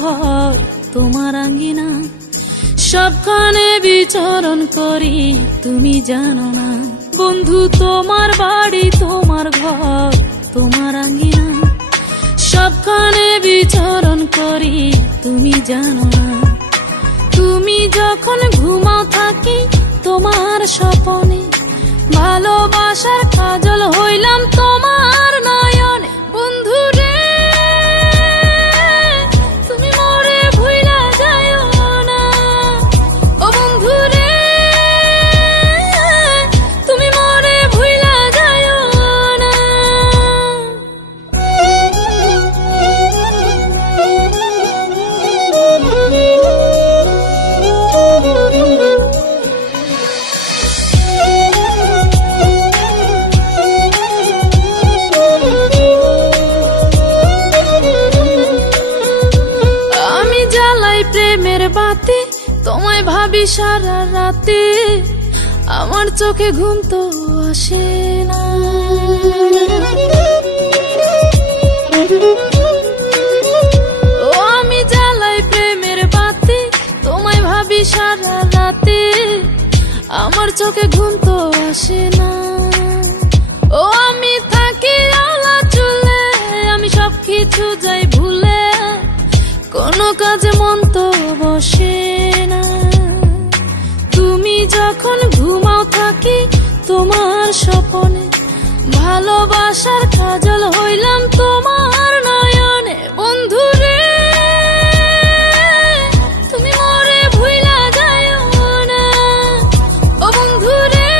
ঘর তোমার আঙ্গিনা, সবখানে বিচরণ করি তুমি জানো না। বন্ধু তোমার বাড়ি তোমার ঘর তোমার আঙ্গিনা, সবখানে বিচরণ করি তুমি জানো না। তুমি যখন ঘুমাও থাকি তোমার স্বপনে, ভালোবাসার কাজল হইলাম তোমার নয়নে। বন্ধু রে তুমি মরে ভুইলা যাইও না, ও বন্ধু রে তুমি মরে ভুইলা যাইও না। প্রেমের বাতি তোমায় ভাবি সারা রাতে, আমার চোখে ঘুম তো আসে না। ও আমি জ্বালাই প্রেমের বাতি তোমায় ভাবি সারা রাতে, আমার চোখে ঘুম তো আসে না। ও আমি থাকি আলা চুলে, আমি সবকিছু যাই ভুলে, কোনো কাজে মন তো বসে না। তুমি যখন ঘুমাও থাকি তোমার স্বপনে, ভালোবাসার কাজল হইলাম তোমার নয়নে। বন্ধু রে তুমি মরে ভুইলা যাইও না, ও বন্ধু রে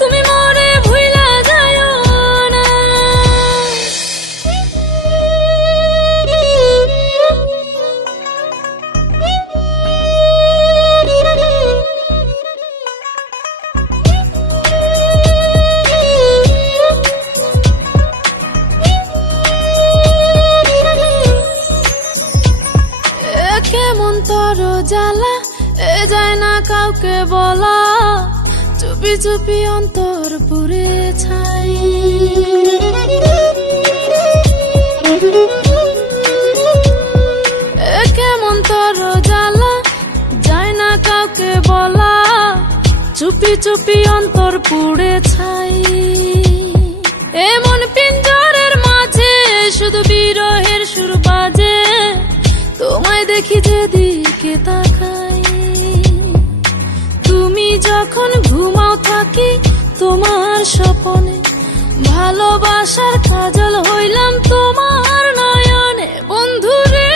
তুমি মরে ভুইলা যাইও না। কেমন তোর জ্বালা এ যায় না কাউকে বলা, চুপি চুপি অন্তর পুরে ছাই। কেমন তোর জ্বালা যায় না কাউকে বলা, চুপি চুপি অন্তর পুড়ে ছাই। এমন পিঞ্জরের মাঝে শুধু বিরহের সুর বাজে, তোমায় দেখি যেদিকে তাকাই। তুমি যখন ঘুমাও থাকি তোমার স্বপনে, ভালোবাসার কাজল হইলাম তোমার নয়নে। বন্ধু রে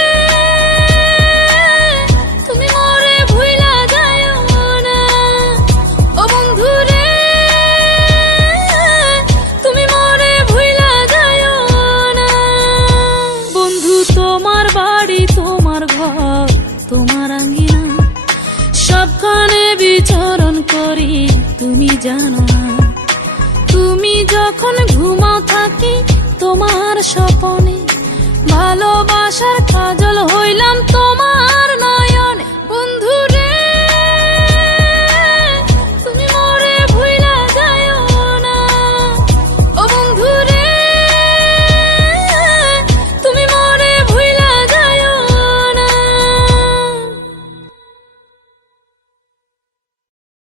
তুমি মরে ভুইলা যাইও না, ও বন্ধু রে তুমি মরে ভুইলা যাইও না। বন্ধু তোমার বাড়ি তোমার ঘর তোমার আঙ্গিনা, সবখানে বিচরণ করি তুমি জানো না। তুমি যখন ঘুমাও থাকি তোমার স্বপনে, ভালোবাসার কাজল হইলাম